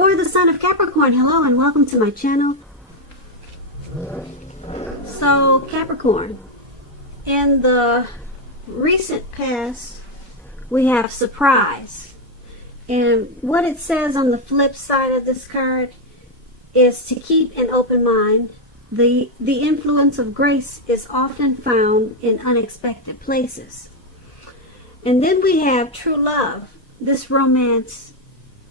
For the sign of Capricorn, hello and welcome to my channel. So Capricorn, in the recent past we have surprise, and what it says on the flip side of this card is to keep an open mind. The influence of grace is often found in unexpected places. And then we have true love.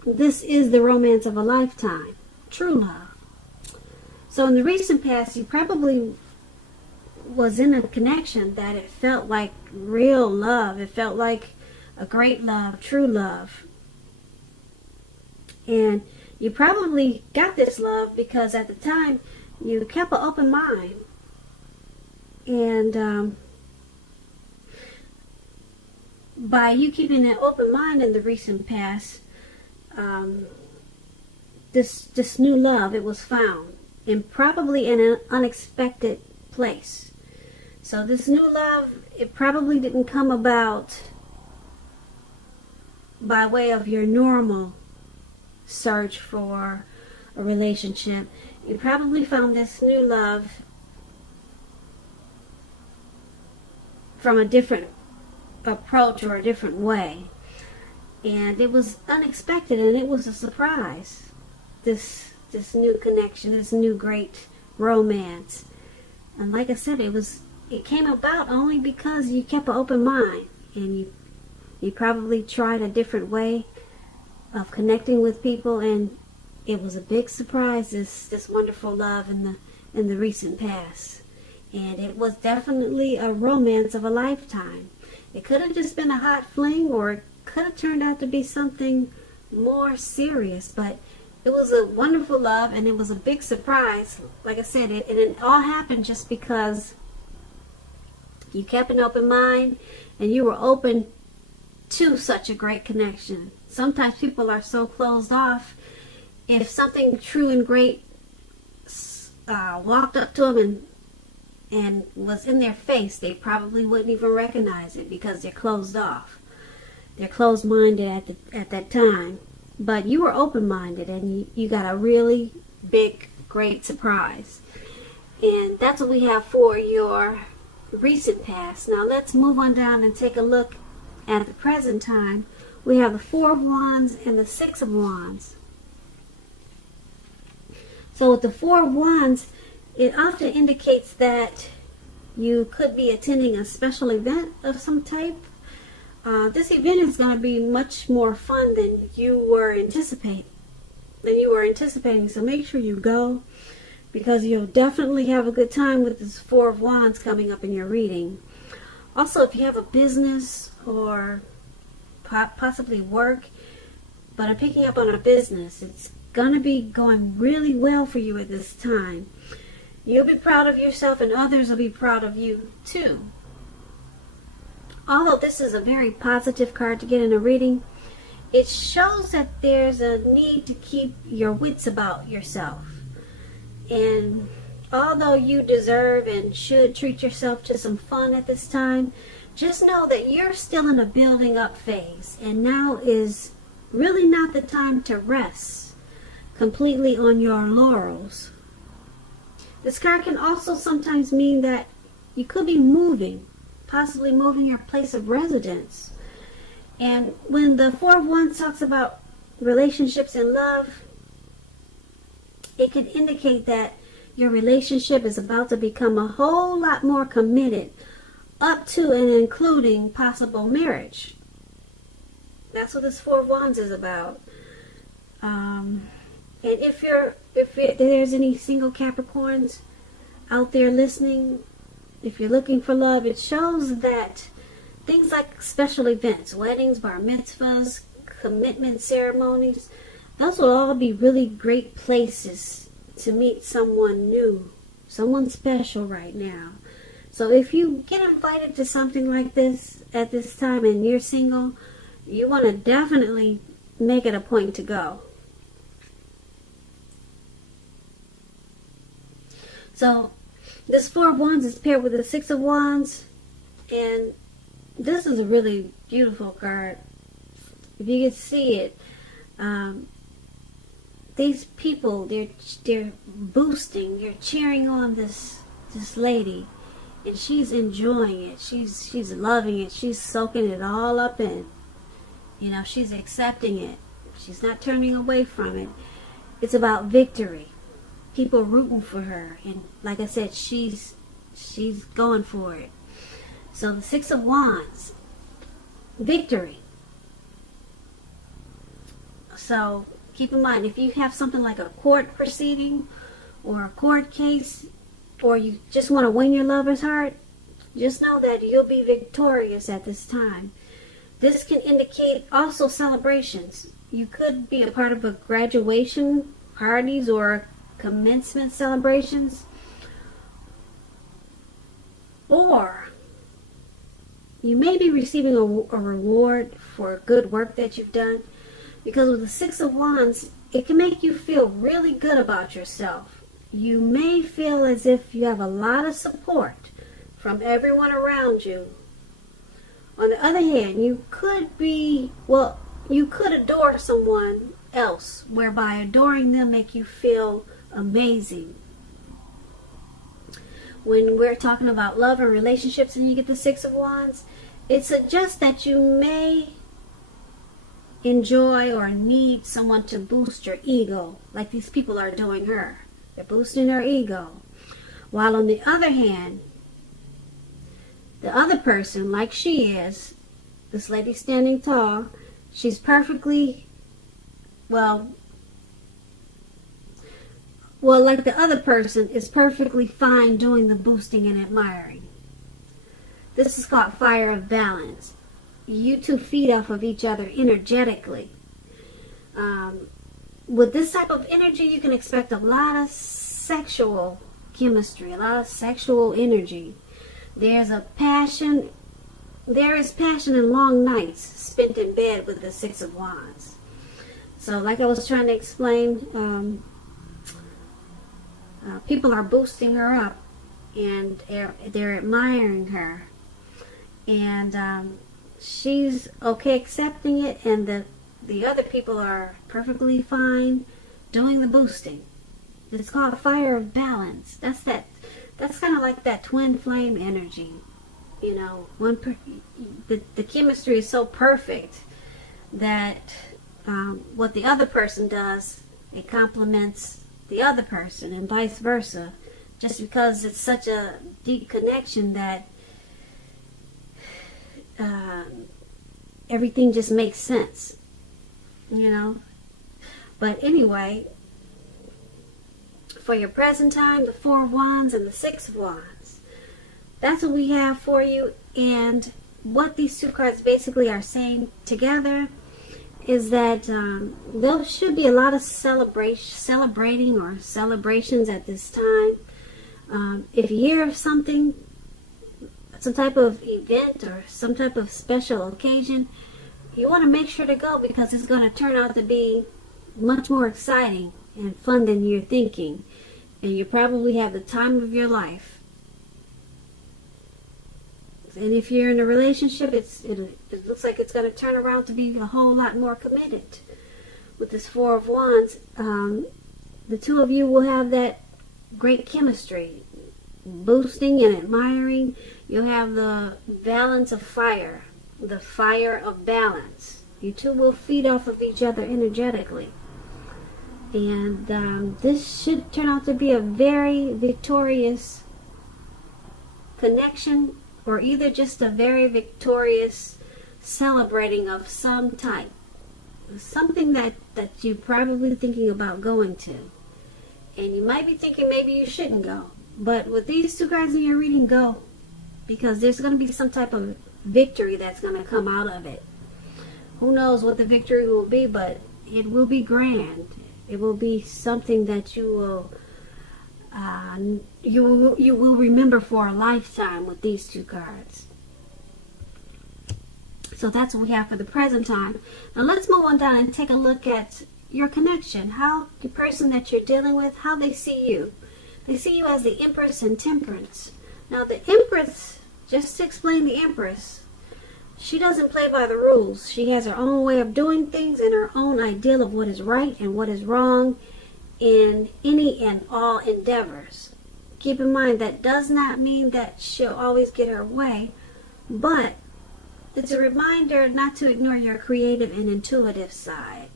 This is the romance of a lifetime. True love. So in the recent past, you probably was in a connection that it felt like real love. It felt like a great love, true love. And you probably got this love because at the time you kept an open mind. And by you keeping an open mind in the recent past, this new love, it was found, and probably in an unexpected place. So this new love, it probably didn't come about by way of your normal search for a relationship. You probably found this new love from a different approach or a different way, and it was unexpected and it was a surprise. This new connection, this new great romance. And like I said, it came about only because you kept an open mind, and you probably tried a different way of connecting with people, and it was a big surprise, this wonderful love in the recent past. And it was definitely a romance of a lifetime. It could have just been a hot fling, or it could have turned out to be something more serious, but it was a wonderful love, and it was a big surprise. Like I said, it all happened just because you kept an open mind and you were open to such a great connection. Sometimes people are so closed off. If something true and great walked up to them and was in their face, they probably wouldn't even recognize it because they're closed off. They're closed-minded at that time. But you were open-minded, and you got a really big, great surprise. And that's what we have for your recent past. Now let's move on down and take a look at the present time. We have the Four of Wands and the Six of Wands. So with the Four of Wands, it often indicates that you could be attending a special event of some type. This event is going to be much more fun than you were anticipating. So make sure you go, because you'll definitely have a good time with this Four of Wands coming up in your reading. Also, if you have a business or possibly work, but I'm picking up on a business, it's going to be going really well for you at this time. You'll be proud of yourself, and others will be proud of you too. Although this is a very positive card to get in a reading, it shows that there's a need to keep your wits about yourself. And although you deserve and should treat yourself to some fun at this time, just know that you're still in a building up phase, and now is really not the time to rest completely on your laurels. This card can also sometimes mean that you could be possibly moving your place of residence. And when the Four of Wands talks about relationships and love, it could indicate that your relationship is about to become a whole lot more committed, up to and including possible marriage. That's what this Four of Wands is about. And if there's any single Capricorns out there listening, if you're looking for love, it shows that things like special events, weddings, bar mitzvahs, commitment ceremonies, those will all be really great places to meet someone new, someone special right now. So if you get invited to something like this at this time and you're single, you want to definitely make it a point to go. So this Four of Wands is paired with the Six of Wands, and this is a really beautiful card. If you can see it, these people, they're boosting, they're cheering on this lady, and she's enjoying it. She's loving it. She's soaking it all up in. You know, she's accepting it. She's not turning away from it. It's about victory. People rooting for her, and like I said, she's going for it. So the Six of Wands, victory. So keep in mind, if you have something like a court proceeding or a court case, or you just want to win your lover's heart, just know that you'll be victorious at this time. This can indicate also celebrations. You could be a part of a graduation parties or commencement celebrations, or you may be receiving a reward for good work that you've done, because with the Six of Wands, it can make you feel really good about yourself. You may feel as if you have a lot of support from everyone around you. On the other hand, you could adore someone else, whereby adoring them make you feel amazing. When we're talking about love and relationships and you get the Six of Wands, it suggests that you may enjoy or need someone to boost your ego, like these people are doing her. They're boosting her ego. While on the other hand, the other person, like she is, this lady standing tall, she's perfectly, well, like the other person is perfectly fine doing the boosting and admiring. This is called fire of balance. You two feed off of each other energetically. With this type of energy, you can expect a lot of sexual chemistry, a lot of sexual energy. There is passion in long nights spent in bed with the Six of Wands. So like I was trying to explain, people are boosting her up, and they're admiring her, and she's okay accepting it, and the other people are perfectly fine doing the boosting. It's called fire of balance. That's kind of like that twin flame energy. You know, the chemistry is so perfect that what the other person does, it complements the other person, and vice versa, just because it's such a deep connection that everything just makes sense, you know. But anyway, for your present time, the Four of Wands and the Six of Wands, that's what we have for you. And what these two cards basically are saying together is that there should be a lot of celebrating or celebrations at this time. If you hear of something, some type of event or some type of special occasion, you want to make sure to go, because it's going to turn out to be much more exciting and fun than you're thinking, and you probably have the time of your life. And if you're in a relationship, it looks like it's going to turn around to be a whole lot more committed. With this Four of Wands, the two of you will have that great chemistry, boosting and admiring. You'll have the balance of fire, the fire of balance. You two will feed off of each other energetically. And this should turn out to be a very victorious connection, or either just a very victorious celebrating of some type. Something that you're probably thinking about going to. And you might be thinking maybe you shouldn't go. But with these two cards in your reading, go. Because there's going to be some type of victory that's going to come out of it. Who knows what the victory will be, but it will be grand. It will be something that you will remember for a lifetime with these two cards. So that's what we have for the present time. Now let's move on down and take a look at your connection. How the person that you're dealing with, how they see you. They see you as the Empress and Temperance. Now the Empress, just to explain the Empress, She doesn't play by the rules. She has her own way of doing things and her own ideal of what is right and what is wrong in any and all endeavors. Keep in mind, that does not mean that she'll always get her way, but it's a reminder not to ignore your creative and intuitive side.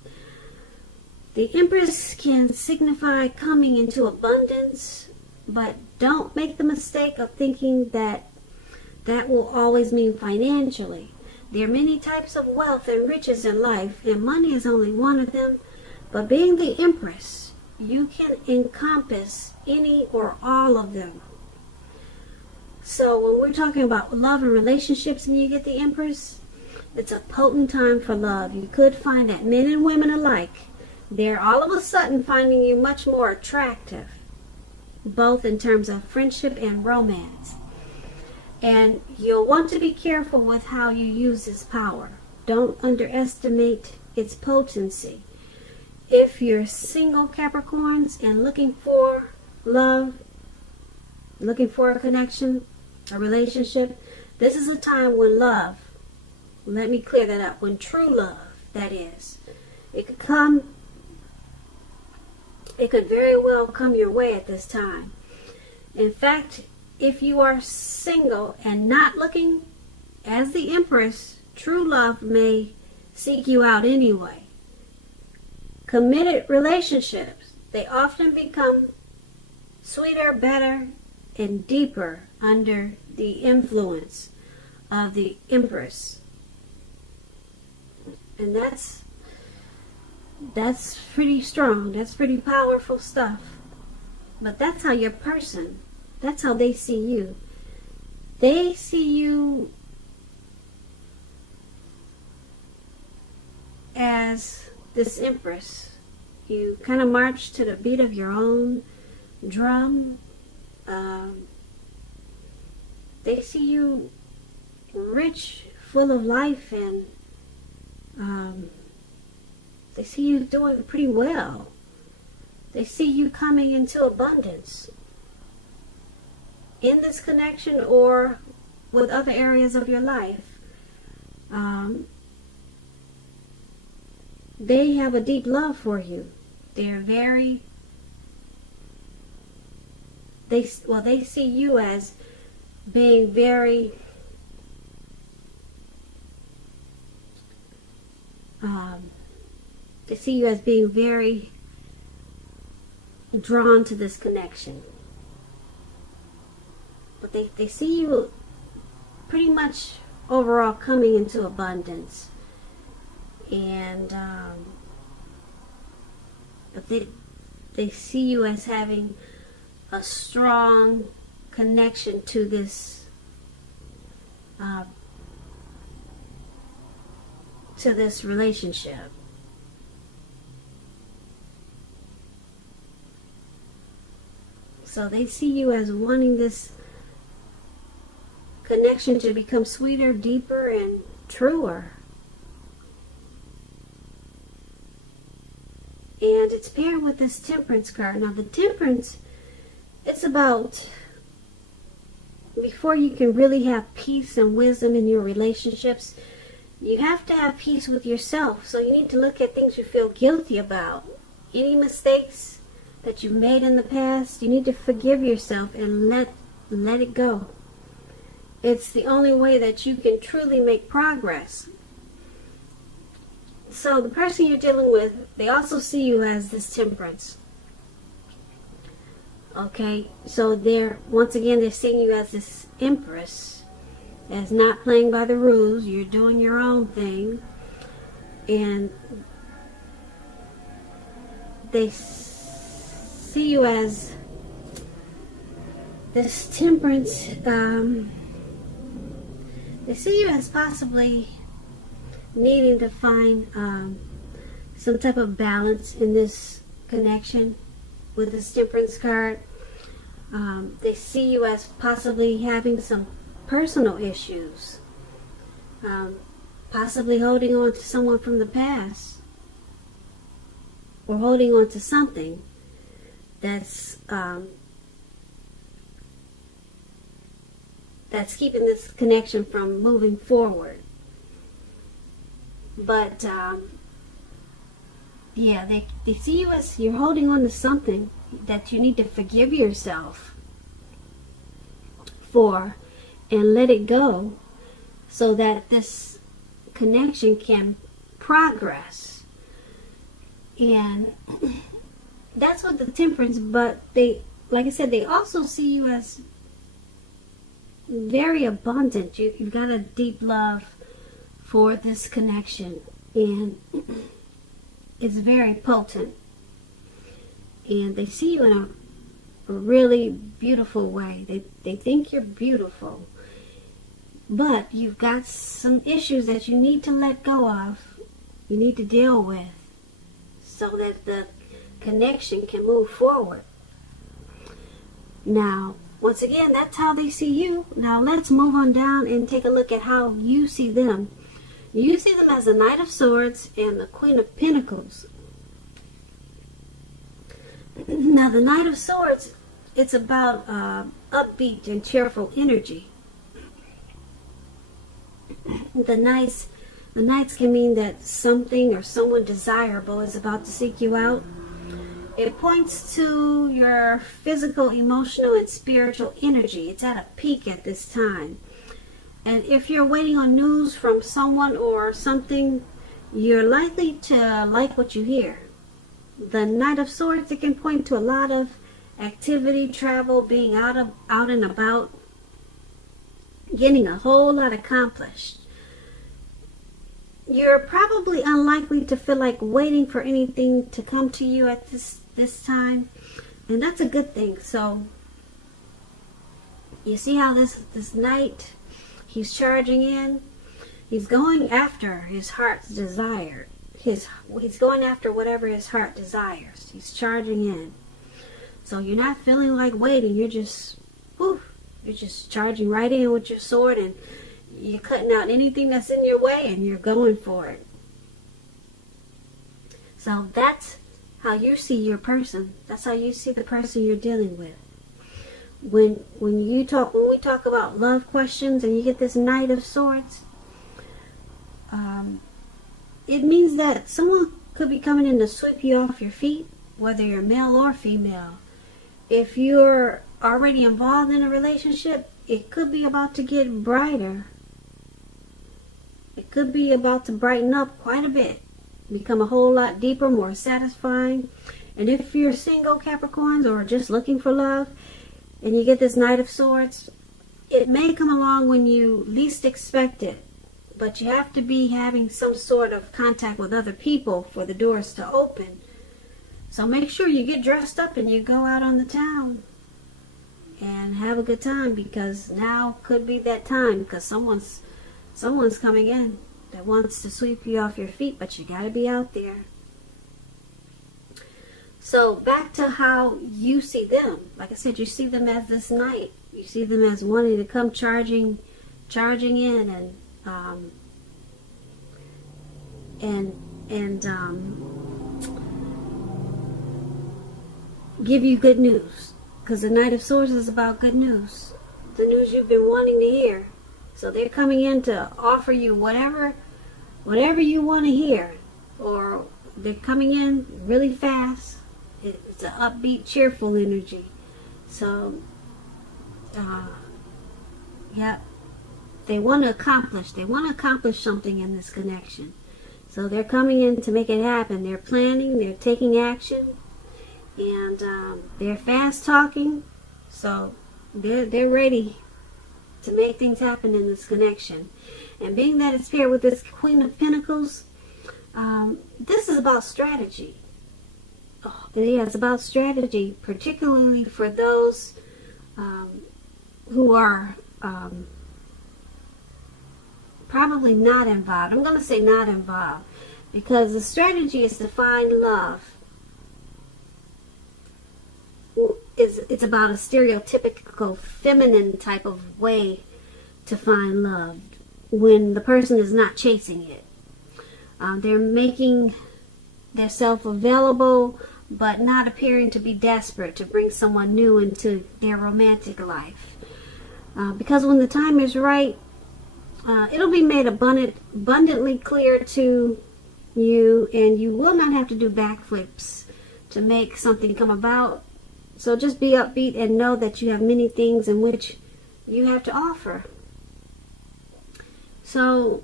The Empress can signify coming into abundance, but don't make the mistake of thinking that that will always mean financially. There are many types of wealth and riches in life, and money is only one of them. But being the Empress, you can encompass any or all of them. So when we're talking about love and relationships and you get the Empress, it's a potent time for love. You could find that men and women alike, they're all of a sudden finding you much more attractive, both in terms of friendship and romance. And you'll want to be careful with how you use this power. Don't underestimate its potency. If you're single Capricorns and looking for love, looking for a connection, a relationship, this is a time when love, let me clear that up, when true love, that is, it could very well come your way at this time. In fact, if you are single and not looking as the Empress, true love may seek you out anyway. Committed relationships, they often become sweeter, better, and deeper under the influence of the Empress. And that's pretty strong. That's pretty powerful stuff. But that's how your person, that's how they see you. They see you as this Empress. You kind of march to the beat of your own drum. They see you rich, full of life, and they see you doing pretty well. They see you coming into abundance in this connection or with other areas of your life. They have a deep love for you. They're very, they see you as being very they see you as being very drawn to this connection. But they see you pretty much overall coming into abundance. And but they see you as having a strong connection to this relationship. So they see you as wanting this connection to become sweeter, deeper, and truer. And it's paired with this Temperance card. Now the Temperance, it's about, before you can really have peace and wisdom in your relationships, you have to have peace with yourself. So you need to look at things you feel guilty about. Any mistakes that you've made in the past, you need to forgive yourself and let it go. It's the only way that you can truly make progress. So the person you're dealing with, they also see you as this Temperance. Okay, so once again, they're seeing you as this Empress, as not playing by the rules. You're doing your own thing. And they see you as this Temperance. They see you as possibly needing to find some type of balance in this connection with this Temperance card. They see you as possibly having some personal issues, possibly holding on to someone from the past, or holding on to something that's keeping this connection from moving forward. But yeah, they see you as you're holding on to something that you need to forgive yourself for and let it go, so that this connection can progress. And that's what the Temperance, but they, like I said, they also see you as very abundant. You've got a deep love for this connection, and it's very potent. And they see you in a really beautiful way. They think you're beautiful, but you've got some issues that you need to let go of, you need to deal with, so that the connection can move forward. Now, once again, that's how they see you. Now let's move on down and take a look at how you see them. You see them as the Knight of Swords and the Queen of Pentacles. Now the Knight of Swords, it's about upbeat and cheerful energy. The Knights can mean that something or someone desirable is about to seek you out. It points to your physical, emotional, and spiritual energy. It's at a peak at this time. And if you're waiting on news from someone or something, you're likely to like what you hear. The Knight of Swords, it can point to a lot of activity, travel, being out and about, getting a whole lot accomplished. You're probably unlikely to feel like waiting for anything to come to you at this time, and that's a good thing. So you see how this knight, he's charging in, he's going after his heart's desire. He's going after whatever his heart desires. He's charging in. So you're not feeling like waiting. You're just charging right in with your sword, and you're cutting out anything that's in your way, and you're going for it. So that's how you see your person. That's how you see the person you're dealing with. When we talk about love questions and you get this Knight of Swords, it means that someone could be coming in to sweep you off your feet, whether you're male or female. If you're already involved in a relationship, it could be about to get brighter. It could be about to brighten up quite a bit, become a whole lot deeper, more satisfying. And if you're single, Capricorns, or just looking for love, and you get this Knight of Swords, it may come along when you least expect it, but you have to be having some sort of contact with other people for the doors to open. So make sure you get dressed up and you go out on the town and have a good time, because now could be that time, because someone's coming in that wants to sweep you off your feet, but you got to be out there. So back to how you see them. Like I said, you see them as this knight. You see them as wanting to come charging in and give you good news, because the Knight of Swords is about good news, the news you've been wanting to hear. So they're coming in to offer you whatever you want to hear, or they're coming in really fast. It's an upbeat, cheerful energy. So, yeah, they want to accomplish something in this connection. So they're coming in to make it happen. They're planning, they're taking action, and they're fast talking. So they're ready to make things happen in this connection. And being that it's paired with this Queen of Pentacles, this is about strategy. Yeah, it's about strategy, particularly for those who are probably not involved. I'm going to say not involved, because the strategy is to find love. It's about a stereotypical feminine type of way to find love when the person is not chasing it. They're making themselves available, but not appearing to be desperate to bring someone new into their romantic life. Because when the time is right, It'll be made abundantly clear to you, and you will not have to do backflips to make something come about. So just be upbeat and know that you have many things in which you have to offer. So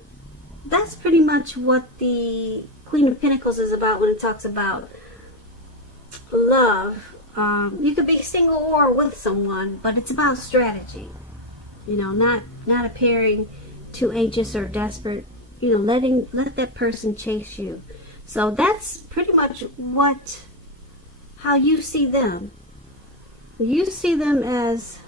that's pretty much what the Queen of Pentacles is about when it talks about love. You could be single or with someone, but it's about strategy. You know, not appearing too anxious or desperate. You know, let that person chase you. So that's pretty much how you see them. You see them as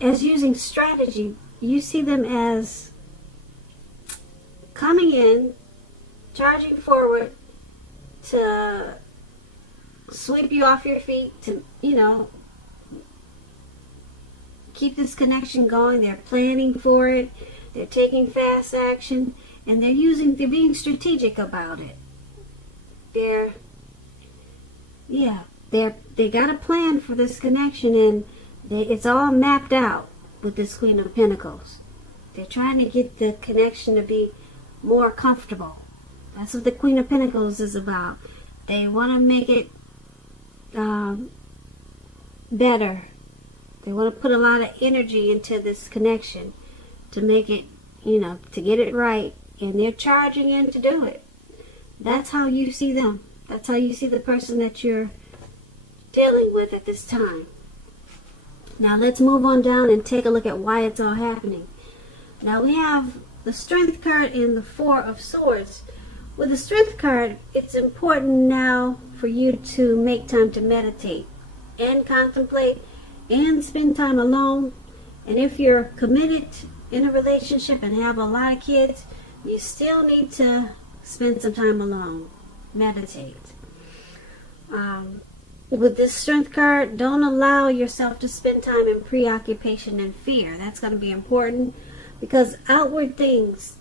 using strategy. You see them as coming in, charging forward to sweep you off your feet, to, you know, keep this connection going. They're planning for it. They're taking fast action, and they're being strategic about it. They got a plan for this connection, and it's all mapped out with this Queen of Pentacles. They're trying to get the connection to be more comfortable. That's what the Queen of Pentacles is about. They want to make it better. They want to put a lot of energy into this connection to make it, you know, to get it right. And they're charging in to do it. That's how you see them. That's how you see the person that you're dealing with at this time. Now let's move on down and take a look at why it's all happening. Now we have the Strength card and the Four of Swords. With the Strength card, it's important now for you to make time to meditate and contemplate and spend time alone. And if you're committed in a relationship and have a lot of kids, you still need to spend some time alone. Meditate. With this Strength card, don't allow yourself to spend time in preoccupation and fear. That's going to be important, because outward things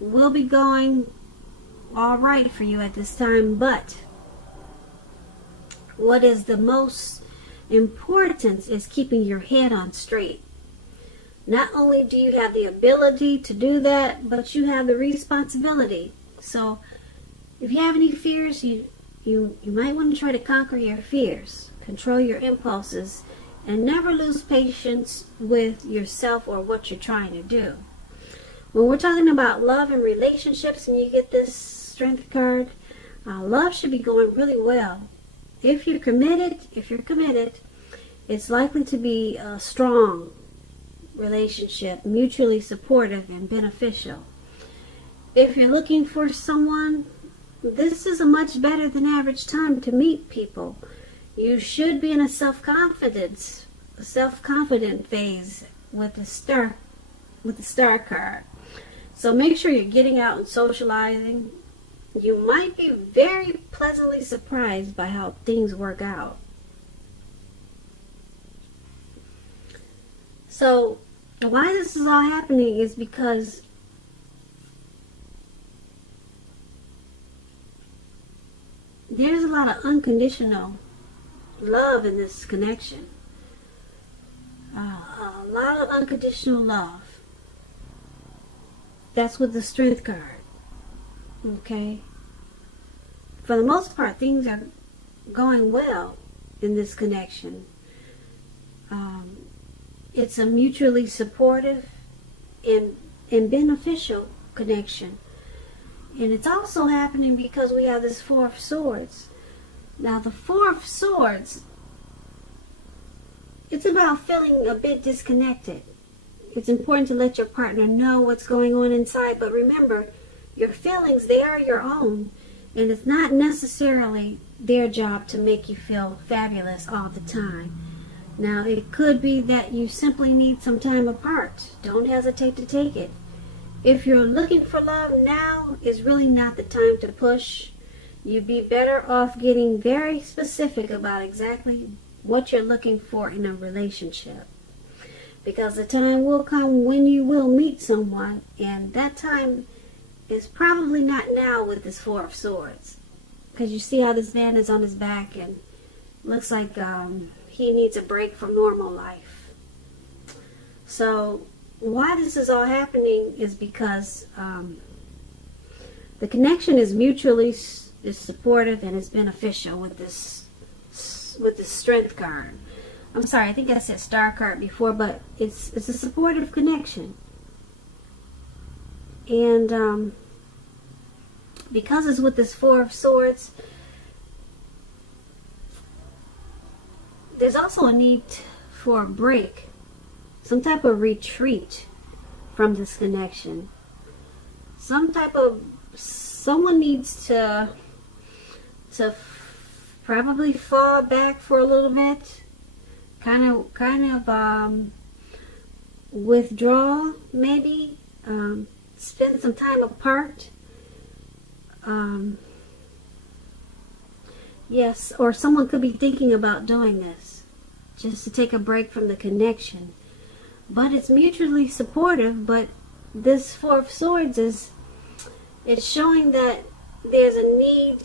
will be going all right for you at this time, but what is the most important is keeping your head on straight. Not only do you have the ability to do that, but you have the responsibility. So if you have any fears, you might want to try to conquer your fears, control your impulses, and never lose patience with yourself or what you're trying to do. When we're talking about love and relationships and you get this Strength card, love should be going really well. If you're committed, it's likely to be a strong relationship, mutually supportive and beneficial. If you're looking for someone, this is a much better than average time to meet people. You should be in a self-confident phase with the Star card. So make sure you're getting out and socializing. You might be very pleasantly surprised by how things work out. So why this is all happening is because there's a lot of unconditional love in this connection. A lot of unconditional love. That's with the Strength card. Okay? For the most part, things are going well in this connection. It's a mutually supportive and beneficial connection. And it's also happening because we have this Four of Swords. Now the Four of Swords, it's about feeling a bit disconnected. It's important to let your partner know what's going on inside, but remember, your feelings, they are your own, and it's not necessarily their job to make you feel fabulous all the time. Now, it could be that you simply need some time apart. Don't hesitate to take it. If you're looking for love, now is really not the time to push. You'd be better off getting very specific about exactly what you're looking for in a relationship. Because the time will come when you will meet someone, and that time is probably not now with this Four of Swords. Because you see how this man is on his back and looks like he needs a break from normal life. So why this is all happening is because the connection is mutually is supportive and is beneficial with this strength card. I'm sorry, I think I said star card before, but it's a supportive connection. And because it's with this Four of Swords, there's also a need for a break, some type of retreat from this connection. Someone needs to probably fall back for a little bit, kind of withdraw, maybe, spend some time apart. Yes, or someone could be thinking about doing this, just to take a break from the connection. But it's mutually supportive, but this Four of Swords it's showing that there's a need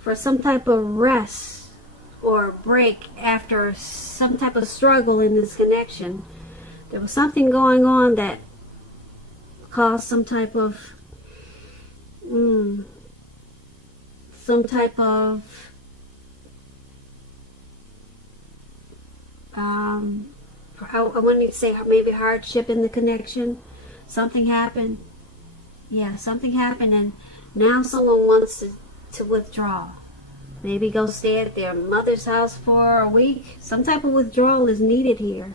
for some type of rest or break after some type of struggle in this connection. There was something going on that caused some type of I wouldn't say maybe hardship in the connection. Something happened. Yeah, something happened, and now someone wants to withdraw. Maybe go stay at their mother's house for a week. Some type of withdrawal is needed here.